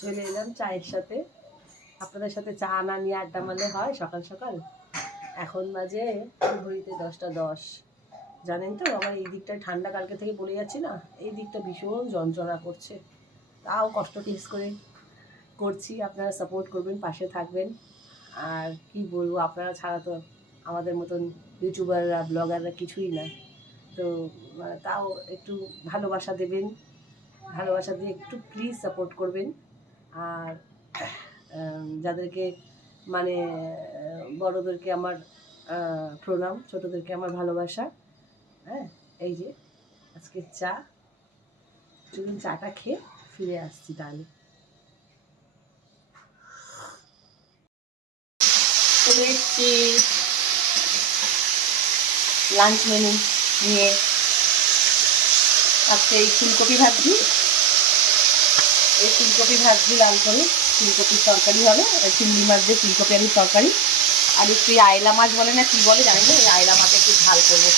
চলে এলাম চায়ের সাথে। আপনাদের সাথে চা না নিয়ে আড্ডা মারলে হয় সকাল সকাল? এখন বাজে ঘড়িতে 10টা 10। জানেন তো আমার এই দিকটা ঠান্ডা কালকে থেকে বলে যাচ্ছি না, এই দিকটা ভীষণ যন্ত্রণা করছে। তাও কষ্ট ফেস করে করছি। আপনারা সাপোর্ট করবেন, পাশে থাকবেন। আর কি বলবো, আপনারা ছাড়া তো আমাদের মতন ইউটিউবাররা ব্লগাররা কিছুই না। তো তাও একটু ভালোবাসা দেবেন, ভালোবাসা দিয়ে একটু প্লিজ সাপোর্ট করবেন। আর যাদেরকে মানে বড়োদেরকে আমার প্রণাম, ছোটোদেরকে আমার ভালোবাসা। হ্যাঁ, এই যে আজকে চা, চলুন চাটা খেয়ে ফিরে আসছি। তাহলে চলে এসছি লাঞ্চ মেনু নিয়ে। আজকে এই ফুলকপি ভাজি, লাল করে ফুলকপির তরকারি হবে, চিংড়ি মাছ দিয়ে ফুলকপি আলুর তরকারি। আর একটু আয়লা মাছ বলে না কি বলে জানি না, এই আয়লা মাছ একটু ঝাল করবো।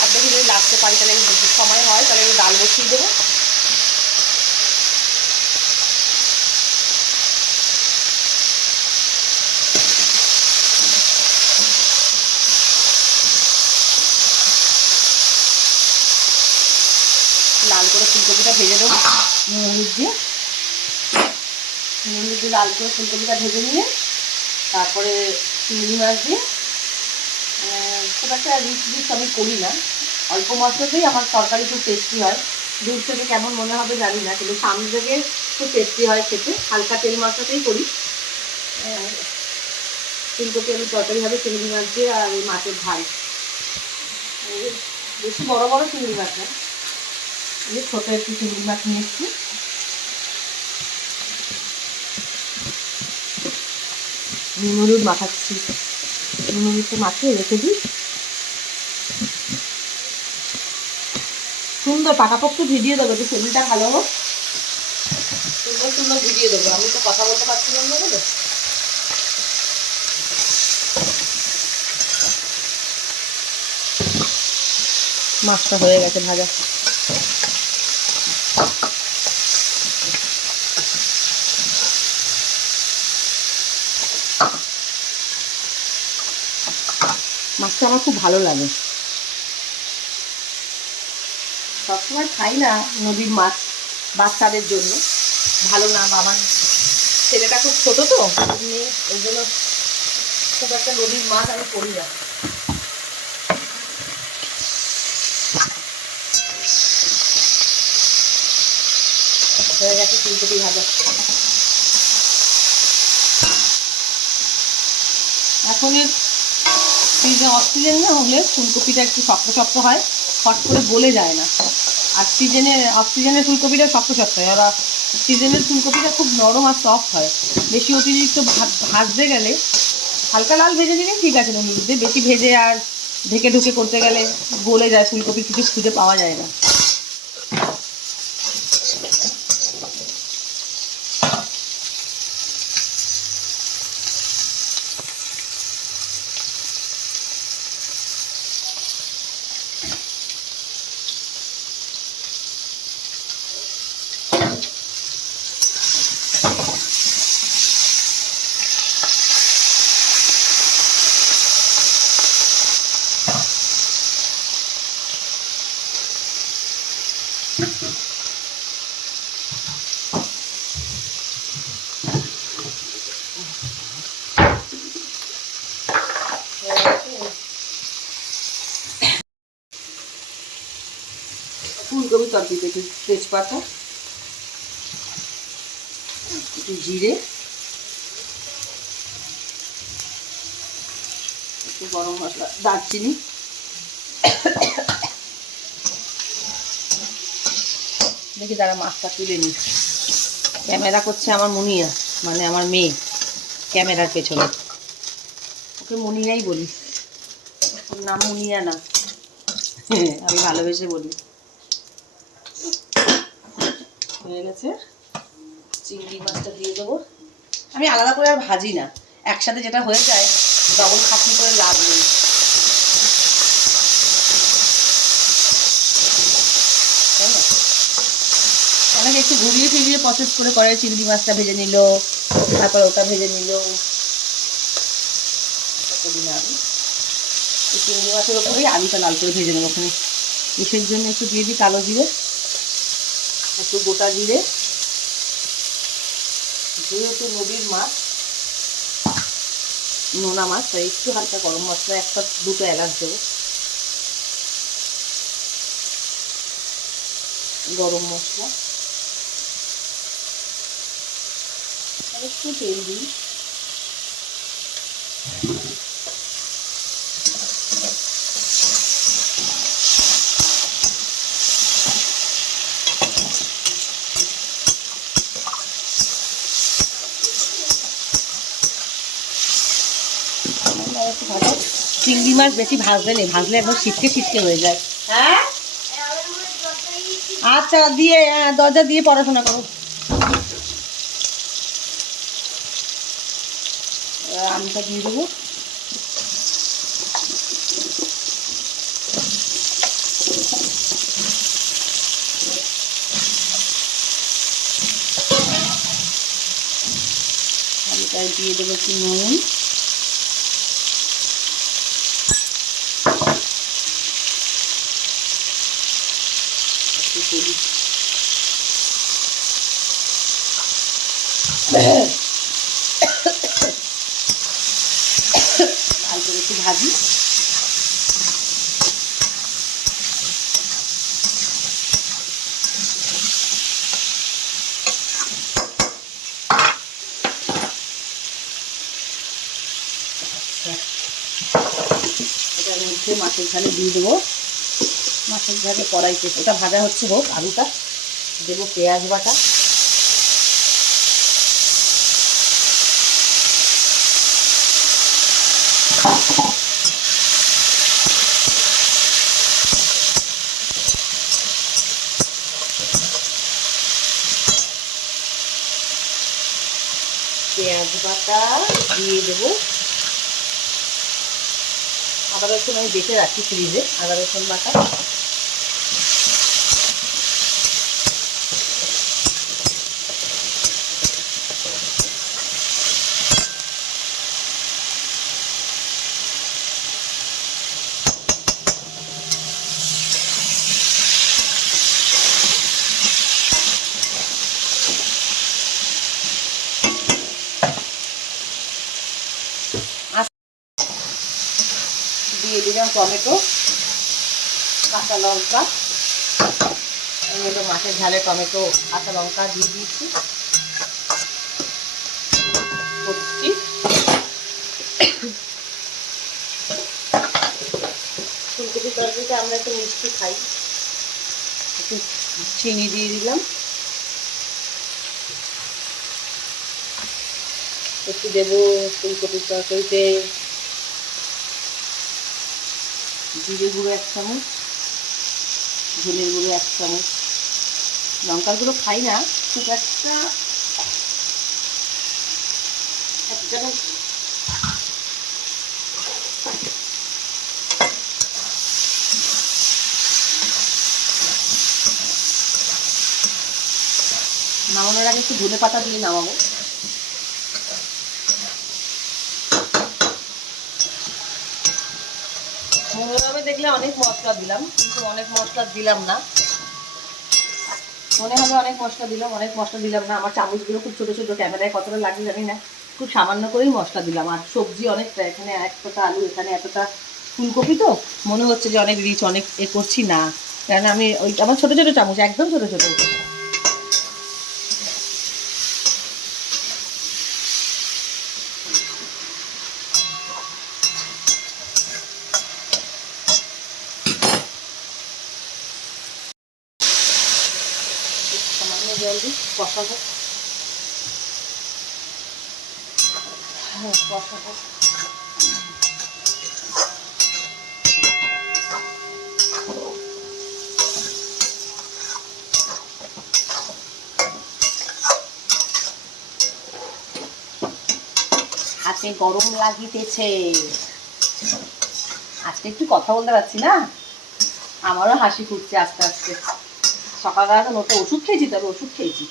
আর দেখি যদি লাস্টে পারি তাহলে যদি সময় হয় তাহলে একটু ডাল বসিয়ে দেবো। লাল করে ফুলকপিটা ভেজে দেবো নুন হলুদ দিয়ে। লাল করে ফুলকপিটা ভেজে নিয়ে তারপরে চিংড়ি মাছ দিয়ে, খুব একটা রিচ আমি করি না, অল্প মশলাতেই আমার তরকারি খুব টেস্টি হয়। দূর থেকে কেমন মনে হবে জানি না, কিন্তু সামনে থেকে খুব টেস্টি হয় খেতে। হালকা তেল মশলাতেই করি। ফুলকপি আলুর তরকারি হবে চিংড়ি মাছ দিয়ে, আর ওই মাছের ঝাল। বেশি বড় বড় চিংড়ি মাছ না, ছোটো একটু চিংড়ি মাছ নিয়ে এসছি। নুন হলুদ মাখাচ্ছি, নুন হলুদটা মাখিয়ে রেখে দিই। সুন্দর পাকাপোক্ত ভিডিও দেবো, যে শরীরটা ভালো হোক, সুন্দর সুন্দর ভিডিও দেবো। আমি তো কথা বলতে পারছিলাম না বলে। মাছটা হয়ে গেছে ভাজা। মাছটা আমার খুব ভালো লাগে, সবসময় খাই না নদীর মাছ, বাচ্চাদের জন্য ভালো না। আমার ছেলেটা খুব ছোটো তো, ওই জন্য খুব একটা নদীর মাছ আমি করি না। হয়ে গেছে ফুলকপি ভাজা। এখন অক্সিজেন না হলে ফুলকপিটা একটু শক্ত শক্ত হয়, ফট করে গলে যায় না। আর অক্সিজেনের ফুলকপিটা শক্ত শক্ত হয়, আর সিজনের ফুলকপিটা খুব নরম আর সফট হয়। বেশি অতিরিক্ত ভাজতে গেলে, হালকা লাল ভেজে দিলে ঠিক আছে, বেশি ভেজে আর ঢেকে ঢুকে করতে গেলে গলে যায়, ফুলকপি কিছু খুঁজে পাওয়া যায় না। ফুলকপি তরকারিতে একটু তেজপাতা, একটু জিরে, একটু গরম মশলা, দারচিনি, দেখি তারা মাছটা তুলে নিই। ক্যামেরা করছে আমার মুনিয়া, মানে আমার মেয়ে ক্যামেরার পেছনে। ওকে মুনিয়াই বলি, ওর নাম মুনিয়া না, আমি ভালোবেসে বলি। হয়ে গেছে, চিংড়ি মাছটা দিয়ে দেবো। আমি আলাদা করে আর ভাজি না, একসাথে যেটা হয়ে যায় ডবল খাটনি করে লাভ নেই। অনেকে একটু ঘুরিয়ে ফিরিয়ে প্রসেস করে করে চিংড়ি মাছটা ভেজে নিল, তারপর ওটা ভেজে নিল। চিংড়ি মাছের ওপরেই আলুটা লাল করে ভেজে নেব ওখানে। এসের জন্য একটু দিয়ে দিই কালো জিরে, একটু গোটা জিরে। যেহেতু নদীর মাছ, নোনা মাছ, তাই একটু হালকা গরম মশলা, একটা দুটো এলাচ দেবো, গরম মশলা, আর একটু তেল দিই। চিংড়ি মাছ বেশি ভাজলে নেই, ভাজলে একদম ছিটকে ছিটকে হয়ে যায়। হ্যাঁ আচ্ছা, দিয়ে দরজা দিয়ে পড়াশোনা করো। আমটা দিয়ে দেবো। আমটায় দিয়ে দেবো একটু নুন, ভালো করে একটু ভাজি। এটার মধ্যে মাছের ঝালে দিয়ে দেবো। মাছের ঝালে কড়াইতে ওটা ভাজা হচ্ছে, হোক। আলুটা দেবো, পেঁয়াজ বাটা, পেঁয়াজ বাটা দিয়ে দেবো। আদা রসুন আমি বেটে রাখি ফ্রিজে, আদা রসুন বাটা। দিয়ে দিলাম টমেটো, কাঁচা লঙ্কা। মাছের ঝালে টমেটো, কাঁচা লঙ্কা দিয়ে দিয়েছি। ফুলকপি তরকারিতে আমরা একটু মিষ্টি খাই, একটু চিনি দিয়ে দিলাম। একটু দেবো ফুলকপির তরকারিতে জিরে গুঁড়ো 1 চামচ, ধনের গুঁড়ো 1 চামচ। লঙ্কার গুঁড়ো খাই না খুব একটা, 1 চামচ। নামানোর আগে একটু ধনে পাতা দিয়ে নামাবো। মনোরমে দেখলে অনেক মশলা দিলাম, কিন্তু অনেক মশলা দিলাম না। মনে হবে অনেক মশলা দিলাম, অনেক মশলা দিলাম না। আমার চামচগুলো খুব ছোটো ছোটো, ক্যামেরায় কতটা লাগে জানি না, খুব সামান্য করেই মশলা দিলাম। আর সবজি অনেকটা, এখানে এতটা আলু, এখানে এতটা ফুলকপি, তো মনে হচ্ছে যে অনেক রিচ, অনেক করছি না। কেন আমি ওই আমার ছোটো ছোটো চামচ, একদম ছোটো ছোটো। সামান্য জল দিই, কষাবো। কষাবো। হাতে গরম লাগিতেছে। আজকে একটু কথা বলতে পারছি না, আমারও হাসি ফুটছে আস্তে আস্তে। সকালবেলা তো নতুন ওষুধ খেয়েছি, তবে ওষুধ খেয়েছি,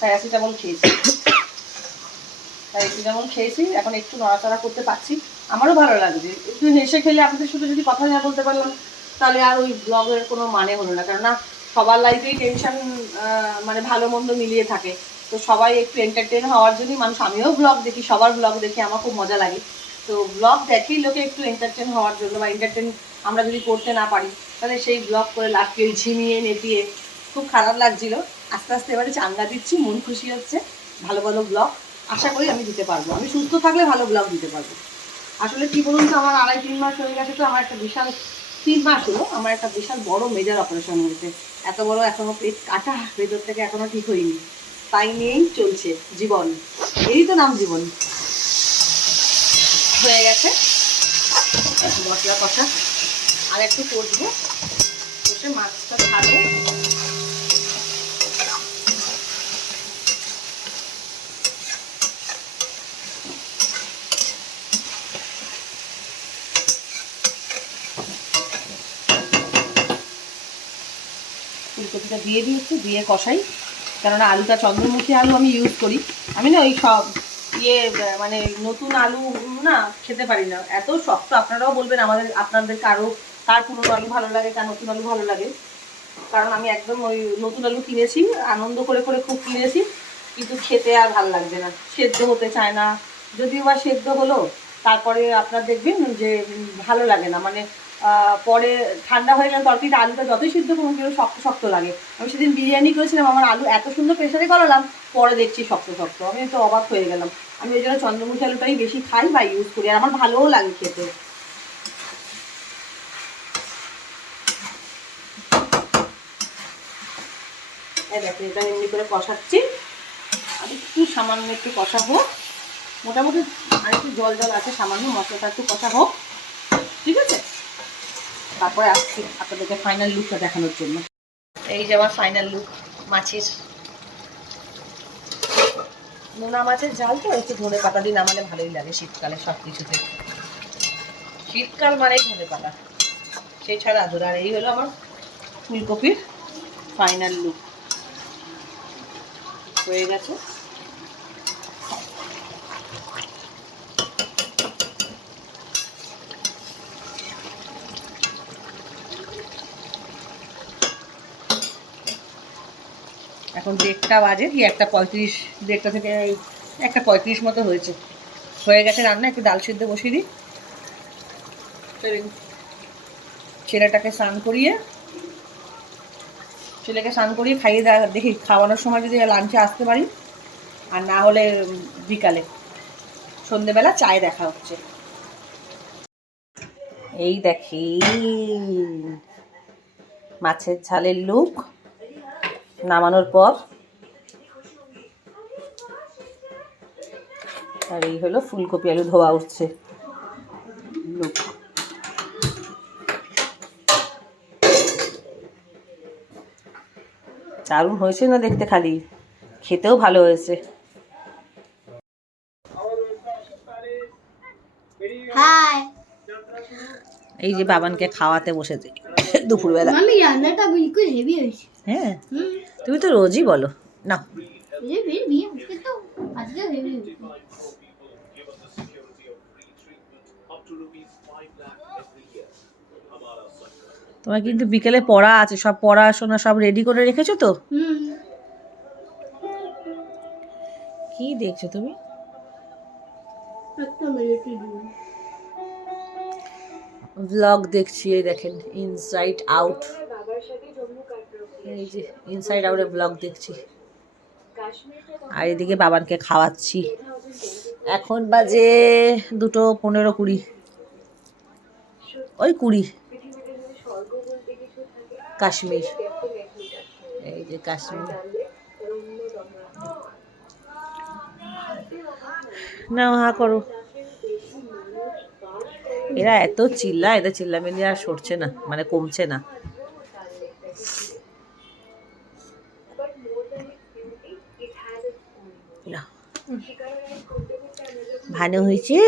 প্যারাসিটামল খেয়েছি, এখন একটু নড়াচড়া করতে পারছি, আমারও ভালো লাগছে। একটু হেসে খেলে আপনাদের সাথে যদি কথা না বলতে পারলাম তাহলে আর ওই ব্লগের কোনো মানে হলো না, কেননা সবার লাইফেই টেনশন মানে ভালো মন্দ মিলিয়ে থাকে, তো সবাই একটু এন্টারটেন হওয়ার জন্যই মানুষ, আমিও ব্লগ দেখি, সবার ব্লগ দেখি, আমার খুব মজা লাগে। তো ব্লগ দেখেই লোকে একটু এন্টারটেন হওয়ার জন্য, বা এন্টারটেন আমরা যদি করতে না পারি তাহলে সেই ব্লগ করে লাফিয়ে ঝিমিয়ে নেপিয়ে খুব খারাপ লাগছিল। আস্তে আস্তে এবারে চাঙ্গা দিচ্ছি, মন খুশি হচ্ছে, ভালো ভালো ব্লগ আশা করি আমি দিতে পারবো, আমি সুস্থ থাকলে ভালো ব্লগ দিতে পারবো। আসলে কি বলুন তো, আমার 2.5-3 মাস হয়ে গেছে, তো আমার একটা বিশাল 3 মাস হলো, আমার একটা বিশাল বড় মেজর অপারেশন হয়েছে। এত বড় এখনো পেট কাটা, ভেতর থেকে এখনো ঠিক হয়নি, তাই নিয়েই চলছে জীবন, এই তো নাম জীবন। হয়ে গেছে মশলা কষা, আর একটু কষবো, কষে মাছটা ছাড়বো। ফুলকপিটা দিয়ে দিয়েছি, দিয়ে কষাই, কেননা আলুটা চন্দ্রমুখী আলু আমি ইউজ করি। আমি না ওই সব মানে নতুন আলু না খেতে পারি না, এত শক্ত। আপনারাও বলবেন আপনাদের কার পুরনো আলু ভালো লাগে, কার নতুন আলু ভালো লাগে, কারণ আমি একদম ওই নতুন আলু কিনেছি, আনন্দ করে করে খুব কিনেছি, কিন্তু খেতে আর ভালো লাগছে না, সেদ্ধ হতে চায় না, যদিও বা সেদ্ধ হলো তারপরে আপনার দেখবেন যে ভালো লাগে না, মানে পরে ঠান্ডা হয়ে গেলে তরকারিটা আলুটা যতই সিদ্ধ করুন কিন্তু শক্ত শক্ত লাগে। আমি সেদিন বিরিয়ানি করেছিলাম, আমার আলু এত সুন্দর প্রেসারে গলালাম, পরে দেখছি শক্ত শক্ত, আমি তো অবাক হয়ে গেলাম। আমি ওই জন্য চন্দ্রমুখী আলুটাই বেশি খাই বা ইউজ করি, আর আমার ভালোও লাগে খেতে। দেখুন এটা এমনি করে কষাচ্ছি, আর একটু সামান্য একটু কষা হোক, মোটামুটি আর একটু জল জল আছে সামান্য, মশলাটা একটু কষা হোক, ঠিক আছে? তারপরে আসছি আপনাদেরকে ফাইনাল লুকটা দেখানোর জন্য। এই যে আমার ফাইনাল লুক মাছের, নোনা মাছের ঝাল তো একটু ধনে পাতা দিয়ে নামালে ভালোই লাগে শীতকালে সব কিছুতে, শীতকাল মানেই ধনে পাতা, সেই ছাড়া আদর। আর এই হলো আমার ফুলকপির ফাইনাল লুক, হয়ে গেছে। এখন 1:30 বাজে, কি 1:35, 1:30 থেকে 1:35 মতো হয়েছে, হয়ে গেছে রান্না। একটু ডাল সিদ্ধ বসিয়ে দিই, ছেলেকে স্নান করিয়ে খাইয়ে দেখি খাওয়ানোর সময় যদি লাঞ্চে আসতে পারি, আর না হলে বিকালে সন্ধেবেলা চায়ে দেখা হচ্ছে। এই দেখি মাছের ঝালের লুক নামানোর পর, আর এই হলো ফুলকপি আলু ধোয়া উঠছে লুক। দারুণ হয়েছে না দেখতে, খালি খেতেও ভালো হয়েছে। এই যে বাবানকে খাওয়াতে বসেছে দুপুরবেলা। হ্যাঁ, তুমি তো রোজই বলো না। তোমার কিন্তু বিকেলে পড়া আছে, সব পড়াশোনা সব রেডি করে রেখেছো তো? কি দেখছো তুমি? ব্লগ দেখছি, এই দেখেন ইনসাইড আউট, এই যে ইনসাইড আউটের ব্লগ দেখছি, আর এদিকে বাবানকে খাওয়াচ্ছি। এখন বাজে 2:15-20, ওই 20। কাশ্মীর, এই যে কাশ্মীর, না হা করো। এরা এত চিল্লায়, এদের চিল্লামিল্লি আর সরছে না, মানে কমছে না। ভালো হয়েছে,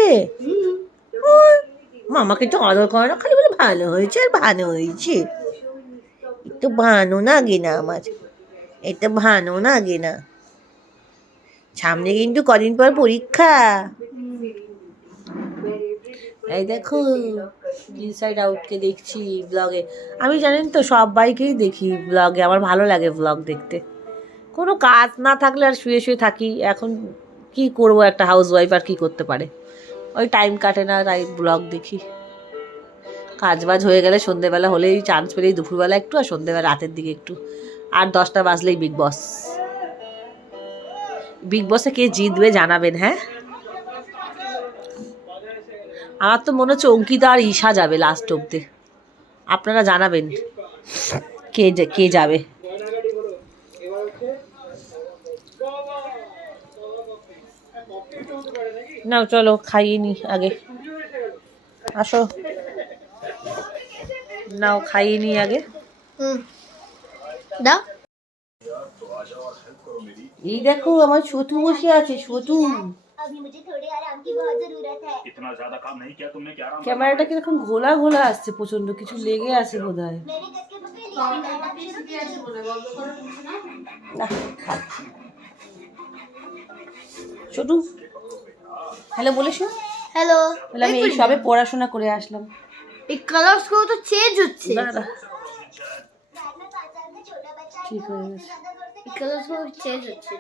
মামাকে তো আদর করে না, খালি বলে ভালো হয়েছে আর ভালো হয়েছে, একটু ভালো লাগে না আমার, এটা ভালো লাগে না। সামনে কিন্তু কদিন পর পরীক্ষা। এই দেখো ইনসাইড আউটকে দেখছি ব্লগে। আমি জানেন তো সবাইকেই দেখি ব্লগে, আমার ভালো লাগে ব্লগ দেখতে। কোনো কাজ না থাকলে আর শুয়ে শুয়ে থাকি। এখন কি করব, একটা হাউস ওয়াইফ আর কি করতে পারে, ওই টাইম কাটে না, তাই ব্লগ দেখি। কাজ বাজ হয়ে গেলে সন্ধেবেলা হলেই চান্স পেলেই দুপুরবেলা একটু, আর সন্ধেবেলা রাতের দিকে একটু, আর 10টা বাজলেই বিগ বস। বিগ বসে কে জিতবে জানাবেন হ্যাঁ। আমার তো মনে হচ্ছে অঙ্কিতা আর ঈশা যাবে লাস্ট অব্দি। আপনারা জানাবেন কে যাবে। নাও চলো খাইয়ে নি আগে, আসো নাও খাইয়ে নি আগে। দাও। এই দেখো আমার ছোটু বসে আছে, ছোটু। ক্যামেরাটা কিরকম ঘোলা ঘোলা আসছে, প্রচন্ড কিছু লেগে আছে বোধ হয়। ছোটু হ্যালো বলিস না। হ্যালো, বলে আমি এই সবে পড়াশোনা করে আসলাম। এই কালার্স গুলো তো চেঞ্জ হচ্ছে। ঠিক হয়ে গেছে, এই কালার্স গুলো চেঞ্জ হচ্ছে।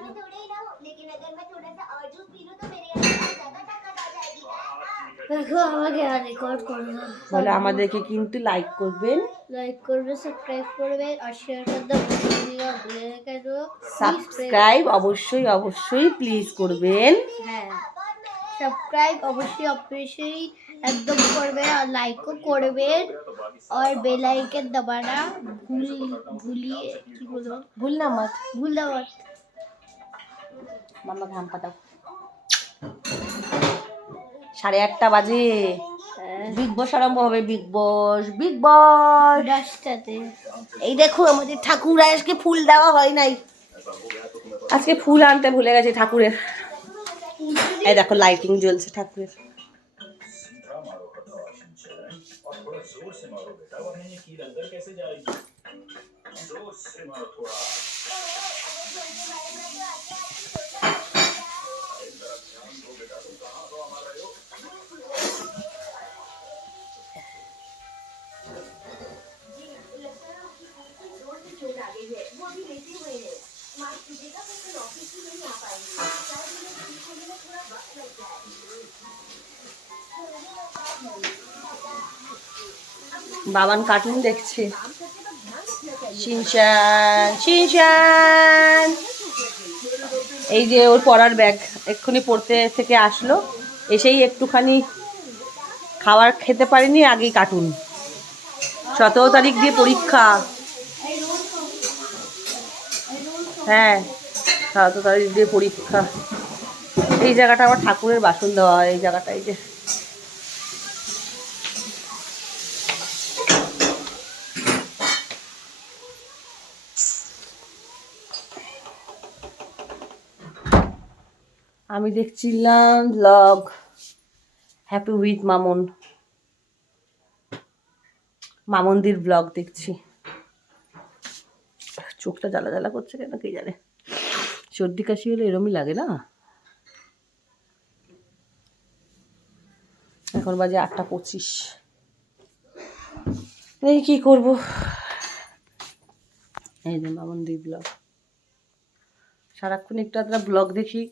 দেখো আমাকে আর রেকর্ড করো না। বলে আমাদেরকে কিন্তু লাইক করবেন, সাবস্ক্রাইব করবেন আর শেয়ার করতে ভুলে গেছো। সাবস্ক্রাইব অবশ্যই অবশ্যই প্লিজ করবেন। হ্যাঁ সাবস্ক্রাইব অবশ্যই একদম করবেন, আর লাইকও করবেন, আর বেল আইকন দবানা ভুলিয়ে কি বলবো, ভুল না মত। মাম্মা ঘাম পাতাও। 8:30 বাজে, বিগ বস আরম্ভ হবে। বিগ বস 10টাতে। এই দেখো আমাদের ঠাকুর আজকে ফুল দেওয়া হয় নাই, আজকে ফুল আনতে ভুলে গেছে ঠাকুরের। এই দেখো লাইটিং জ্বলছে ঠাকুরের। বাবান কার্টুন দেখছে, শিনচান শিনচান। এই যে ওর পড়ার ব্যাগ, এক্ষুনি পড়তে থেকে আসলো, এসেই একটুখানি খাবার খেতে পারিনি, আগেই কার্টুন। 17 তারিখ দিয়ে পরীক্ষা। হ্যাঁ 17 তারিখ দিয়ে পরীক্ষা। এই জায়গাটা আমার ঠাকুরের বাসন দেওয়া হয়, এই জায়গাটা। এই যে আমি দেখছিলাম ব্লগ হ্যাপি উইথ মামনদির ব্লগ দেখছি। চোখটা জ্বালা জ্বালা করছে কেন কে জানে, সর্দি কাশি হলে এরমই লাগে না। এখন বাজে 8:25। এই কি করব। এই যে মামনদির ব্লগ, সারাক্ষণ একটু আধটা ব্লগ দেখি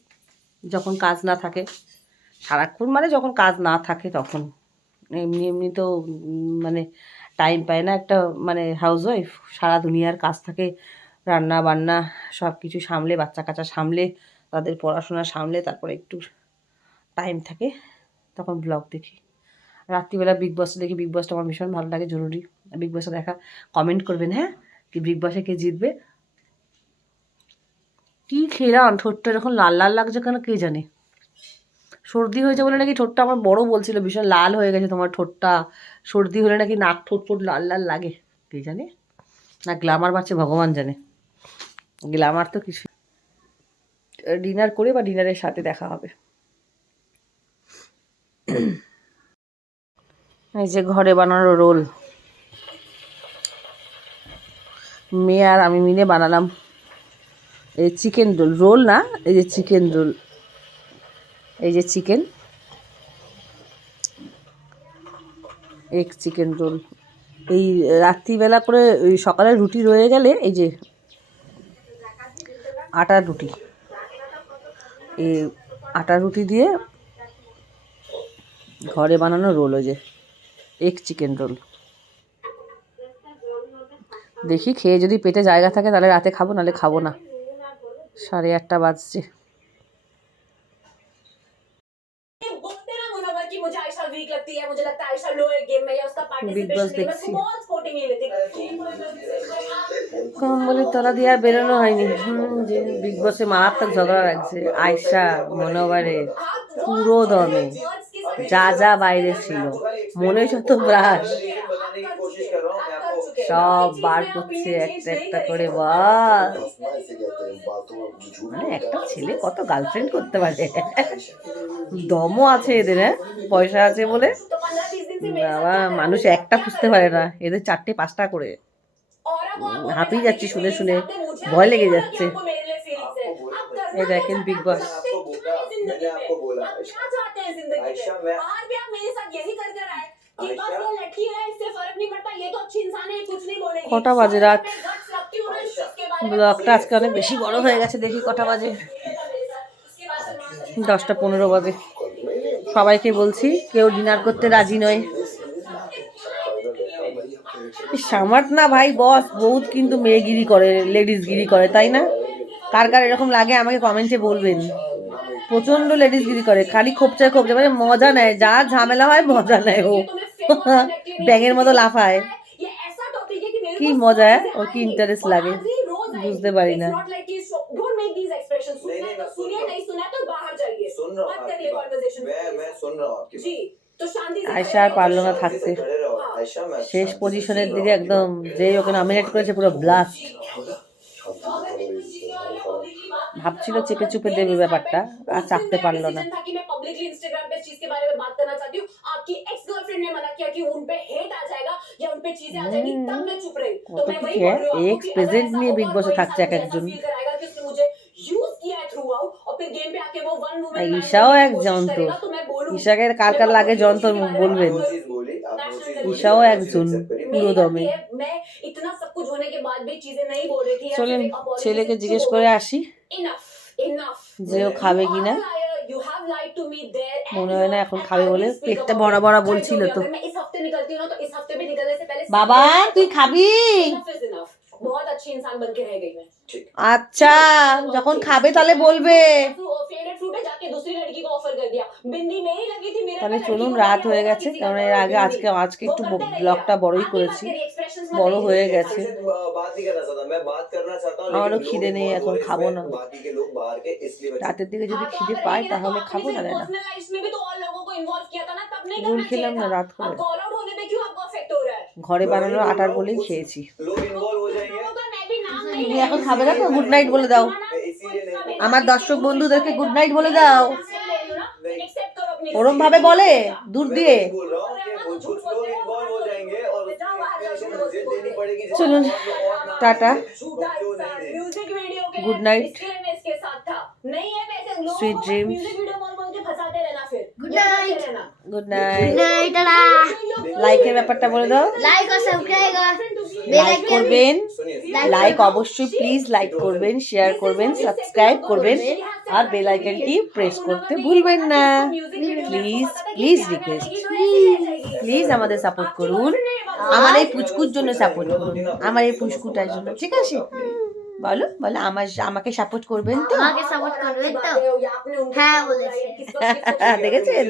যখন কাজ না থাকে। সারাক্ষণ মানে যখন কাজ না থাকে তখন, এমনি তো মানে টাইম পায় না একটা, মানে হাউস ওয়াইফ সারা দুনিয়ার কাজ থাকে, রান্না বান্না সব কিছু সামলে, বাচ্চা কাচ্চা সামলে, তাদের পড়াশোনা সামলে, তারপরে একটু টাইম থাকে তখন ব্লগ দেখি। রাত্রিবেলা বিগ বস দেখি, বিগ বসটা আমার ভীষণ ভালো লাগে, জরুরি বিগ বসে দেখা। কমেন্ট করবেন হ্যাঁ, কি বিগ বসে কে জিতবে। কি খেলাম, ঠোঁটটা যখন লাল লাল লাগছে কেন কে জানে। সর্দি হয়েছে বলে নাকি ঠোঁটটা, আমার বড় বলছিল ভীষণ লাল হয়ে গেছে তোমার ঠোঁটটা, সর্দি হলে নাকি নাক ঠোঁট লাল লাল লাগে। কে জানে, না গ্ল্যামার বাড়ছে ভগবান জানে। গ্ল্যামার তো কিছু। ডিনার করে বা ডিনারের সাথে দেখা হবে। এই যে ঘরে বানানো রোল, মেয়ে আর আমি মিলে বানালাম এই চিকেন রোল। রোল না, এই যে চিকেন রোল, এই যে চিকেন এগ চিকেন রোল। এই রাত্রিবেলা করে ওই সকালে রুটি রয়ে গেলে এই যে আটার রুটি, এই আটার রুটি দিয়ে ঘরে বানানো রোল, ওই যে এগ চিকেন রোল। দেখি খেয়ে যদি পেটে জায়গা থাকে তাহলে রাতে খাবো, নাহলে খাবো না। 8:30 বাজছে। বিগ বস দেখছি। কম্বলের তলা দিয়ে আর বেরোনো হয়নি। যে বিগ বসে মারাত্মক ঝগড়া লাগছে আয়শা মনোবরের পুরো দমে। যা যা বাইরে ছিল মনে যত ব্রাশ সব বার করছে একটা একটা করে। বল, মানে একটা ছেলে কত গার্লফ্রেন্ড করতে পারে, দমও আছে এদের। হ্যাঁ, পয়সা আছে বলে বাবা মানুষ একটা খুঁজতে পারে না, এদের 4-5টা করে। হাঁপিয়ে যাচ্ছি শুনে শুনে, ভয় লেগে যাচ্ছে। এই দেখেন বিগ বস। কটা বাজে রাত? ব্লগটা আজকে অনেক বেশি বড় হয়ে গেছে। দেখি কটা বাজে, 10:15 বাজে। সবাইকে বলছি, কেউ ডিনার করতে রাজি নয়। সামার না ভাই বস বহুত কিন্তু মেয়েগিরি করে, লেডিসগিরি করে, তাই না? কার কার এরকম লাগে আমাকে কমেন্টে বলবেন। প্রচন্ড লেডিসগিরি করে, খালি খোপচায় খোপচায়, মানে মজা নেয়, যা ঝামেলা হয় মজা নেয় ও। ব্যাঙের মতো লাফায়, কি মজা, ওর কি ইন্টারেস্ট লাগে বুঝতে পারি না। আয়শা আর পারলো না থাকতে, শেষ পজিশনের দিকে একদম যেই ওকে নমিনেট করেছে পুরো ব্লাস্ট। ভাবছিল চেপে চুপে দেবে ব্যাপারটা, আর চাপতে পারলো না। কত কিছু এক্স প্রেজেন্ট নিয়ে বিগ বসে থাকছে এক একজন। ঈশাও এক যন্ত্র, ঈশাকে কার কার লাগে যন্ত্র বলবেন। ঈশাও একজন পুরো দমে। চলেন ছেলেকে জিজ্ঞেস করে আসি যে ও খাবে কিনা। মনে হয় না এখন খাবে বলে, পেটটা ভরা ভরা বলছিল তো। বাবা তুই খাবি? আচ্ছা যখন খাবে তাহলে বলবে। তাহলে চলুন, রাত হয়ে গেছে, কারণ এর আগে আজকে একটু ব্লগটা বড়ই করেছি, বড় হয়ে গেছে। আমারও খিদে নেই, এখন খাবো না। রাতের দিকে যদি খিদে পাই তাহলে খাবো, না না রোল খেলাম না রাত করে। ঘরে বানানো আটার বলেই খেয়েছি। তুমি এখন খাবে না তো? গুড নাইট বলে দাও আমার দর্শক বন্ধুদেরকে, গুড নাইট বলে দাও। ওরম ভাবে বলে দূর দিয়ে। চলুন tata, good night, sweet dream, good night, good night. লাইকের ব্যাপারটা বলে দাও। লাইক ও সাবস্ক্রাইব, লাইক করবেন, লাইক অবশ্যই প্লিজ লাইক করবেন, শেয়ার করবেন, সাবস্ক্রাইব করবেন, আর বেল আইকনটি প্রেস করতে ভুলবেন না। প্লিজ প্লিজ রিকোয়েস্ট, প্লিজ আমাদের সাপোর্ট করুন, আমার এই পুচকুর জন্য সাপোর্ট করুন, আমার এই পুচকুটার জন্য, ঠিক আছে? বলো বলো, আমাকে সাপোর্ট করবেন তো? আমাকে সাপোর্ট করবেন তো? হ্যাঁ বলেছে। দেখেছেন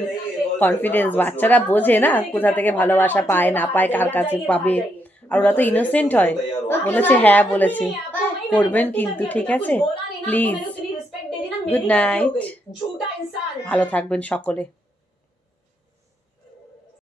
কনফিডেন্স, বাচ্চারা বোঝে না কোথা থেকে ভালোবাসা পায় না পায়, কার কাছে পাবে, আর ওরা তো ইনোসেন্ট হয়। বলেছে হ্যাঁ বলেছে, করবেন কিন্তু, ঠিক আছে? প্লিজ, গুড নাইট, ভালো থাকবেন সকলে।